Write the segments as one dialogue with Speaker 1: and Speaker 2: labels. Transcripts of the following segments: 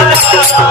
Speaker 1: गणपतीला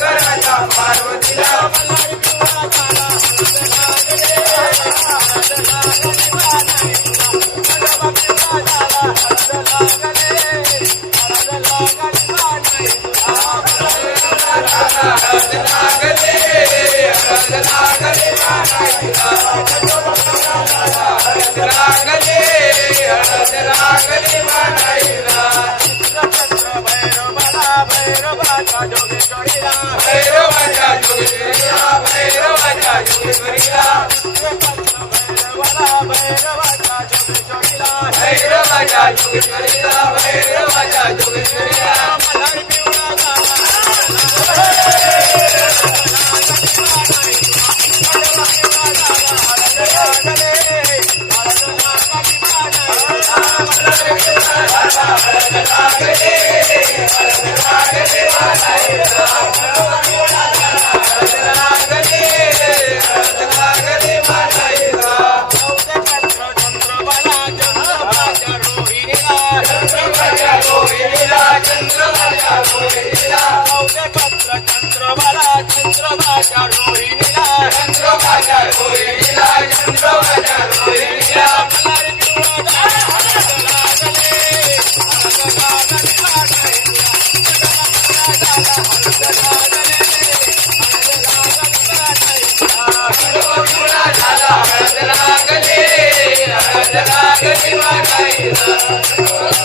Speaker 1: भैरवाला भैरवाच्या जोगेश्वरीला भैरवाला भैरवाच्या जोगेश्वरीला मलारी पिवळा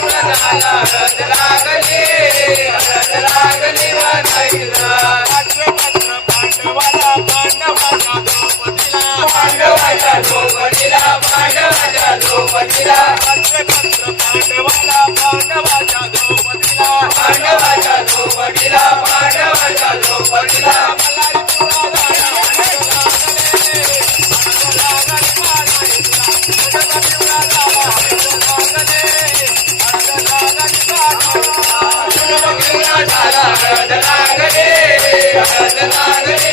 Speaker 1: Jala, jala, jala, jala, Hara Hara